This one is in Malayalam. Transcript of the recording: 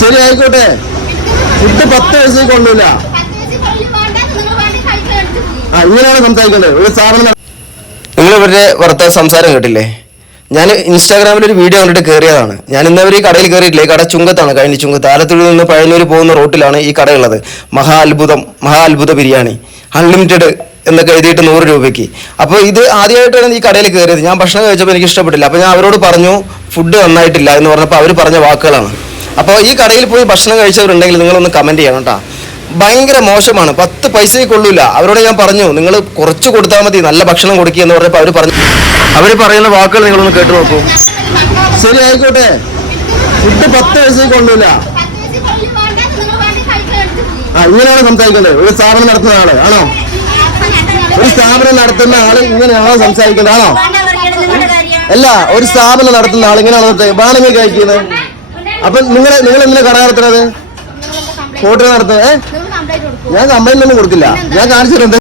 ശരി ആയിക്കോട്ടെ. ഫുഡ് 10 പൈസക്ക് കൊള്ളൂല. ഇങ്ങനെയാണ് സംസാരിക്കേണ്ടത്. ഒരു സ്ഥാപനം നിങ്ങൾ ഇവരുടെ വർത്തമാന സംസാരം കേട്ടില്ലേ? ഞാൻ ഇൻസ്റ്റാഗ്രാമിൽ ഒരു വീഡിയോ കണ്ടിട്ട് കയറിയതാണ്. ഞാൻ ഇന്നവർ ഈ കടയിൽ കയറിയിട്ടില്ല. ഈ കട ചുങ്കത്താണ്, കഴിഞ്ഞ ചുങ്കത്ത് ആലത്തൂരിൽ നിന്ന് പഴയന്നൂർ പോകുന്ന റോട്ടിലാണ് ഈ കടയുള്ളത്. മഹാ അത്ഭുത ബിരിയാണി അൺലിമിറ്റഡ് എന്നൊക്കെ എഴുതിയിട്ട് 100 രൂപയ്ക്ക്. അപ്പോൾ ഇത് ആദ്യമായിട്ടാണ് ഈ കടയിൽ കയറിയത്. ഞാൻ ഭക്ഷണം കഴിച്ചപ്പോൾ എനിക്ക് ഇഷ്ടപ്പെട്ടില്ല. അപ്പോൾ ഞാൻ അവരോട് പറഞ്ഞു ഫുഡ് നന്നായിട്ടില്ല എന്ന് പറഞ്ഞപ്പോൾ അവർ പറഞ്ഞ വാക്കുകളാണ്. അപ്പോൾ ഈ കടയിൽ പോയി ഭക്ഷണം കഴിച്ചവരുണ്ടെങ്കിൽ നിങ്ങളൊന്ന് കമൻറ്റ് ചെയ്യണം കേട്ടോ. ഭയങ്കര മോശമാണ്. 10 പൈസയെ കൊള്ളൂല. അവരോട് ഞാൻ പറഞ്ഞു നിങ്ങൾ കുറച്ച് കൊടുത്താൽ മതി, നല്ല ഭക്ഷണം കൊടുക്കുക എന്ന് പറഞ്ഞപ്പോൾ അവർ പറയുന്ന വാക്കുകൾ നിങ്ങളൊന്ന് കേട്ടു നോക്കൂ. ശരി ആയിക്കോട്ടെ. ഫുഡ് 10 പൈസയെ കൊള്ളൂല. ഇങ്ങനെയാണ് സംസാരിക്കേണ്ടത്. ഒരു സ്ഥാപനം നടത്തുന്ന ആള് ആണോ? ഒരു സ്ഥാപനം നടത്തുന്ന ആള് ഇങ്ങനെയാണോ സംസാരിക്കേണ്ടത്? ആണോ? അല്ല, ഒരു സ്ഥാപനം നടത്തുന്ന ആൾ ഇങ്ങനെയാണോ ബാണമേ കഴിക്കുന്നത്? അപ്പൊ നിങ്ങൾ എന്തിനാ കട നടത്തുന്നത്? ഹോട്ടൽ നടത്തുന്നത്? ഞാൻ കംപ്ലൈന്റ് ഒന്നും കൊടുക്കില്ല. ഞാൻ കാണിച്ചിട്ടുണ്ട്.